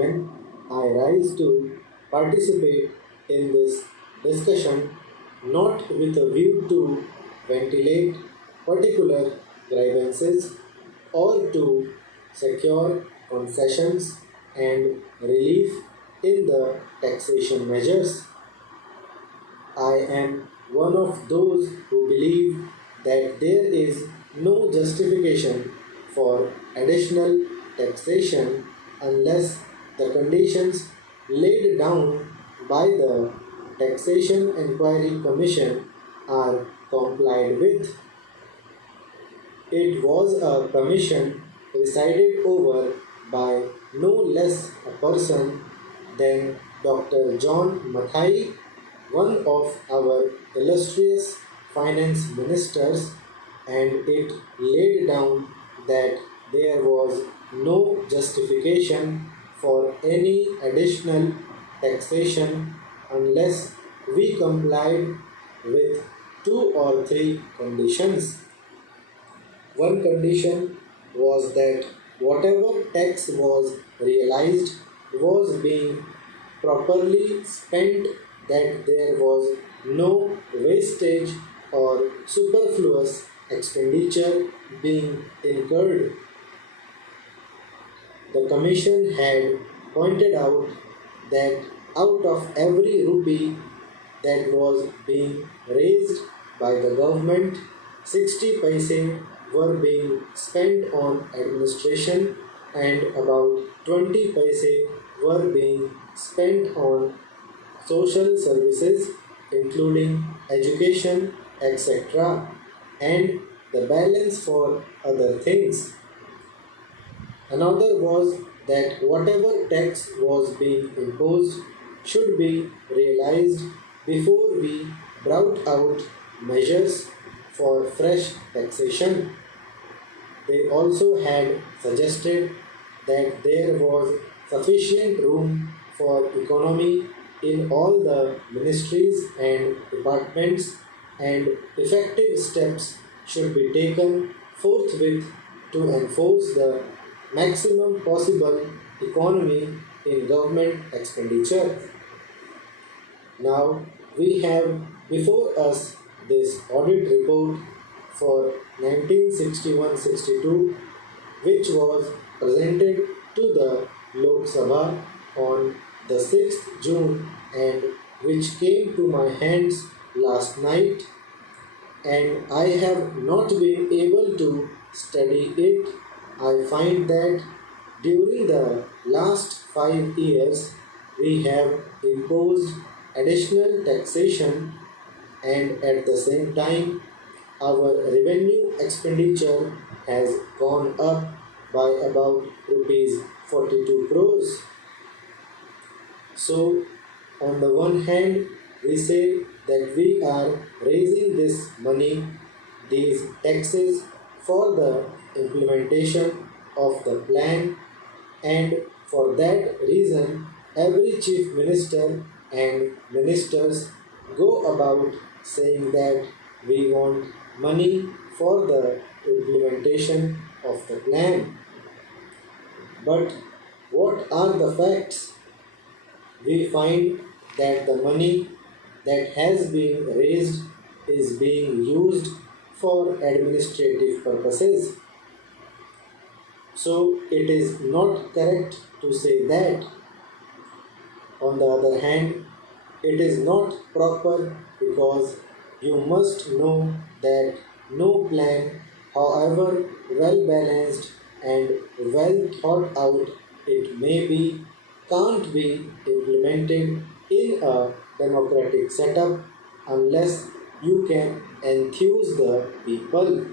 gentlemen, I rise to participate in this discussion not with a view to ventilate particular grievances or to secure concessions and relief in the taxation measures. I am one of those who believe that there is no justification for additional taxation unless the conditions laid down by the Taxation Inquiry Commission are complied with. It was a commission presided over by no less a person than Dr. John Mathai, one of our illustrious finance ministers, and it laid down that there was no justification for any additional taxation unless we complied with two or three conditions. One condition was that whatever tax was realized was being properly spent, that there was no wastage or superfluous expenditure being incurred. The Commission had pointed out that out of every rupee that was being raised by the government, 60 paise were being spent on administration and about 20 paise were being spent on social services including education, etc., and the balance for other things. Another was that whatever tax was being imposed should be realized before we brought out measures for fresh taxation. They also had suggested that there was sufficient room for economy in all the ministries and departments, and effective steps should be taken forthwith to enforce the maximum possible economy in government expenditure. Now we have before us this audit report for 1961-62, which was presented to the Lok Sabha on the 6th June and which came to my hands last night, and I have not been able to study it. I find that during the last 5 years we have imposed additional taxation, and at the same time our revenue expenditure has gone up by about rupees 42 crores. So on the one hand we say that we are raising this money, these taxes, for the implementation of the plan, and for that reason every chief minister and ministers go about saying that we want money for the implementation of the plan. But what are the facts? We find that the money that has been raised is being used for administrative purposes. So it is not correct to say that. On the other hand, it is not proper because you must know that no plan, however well balanced and well thought out it may be, can't be implemented in a democratic setup unless you can enthuse the people.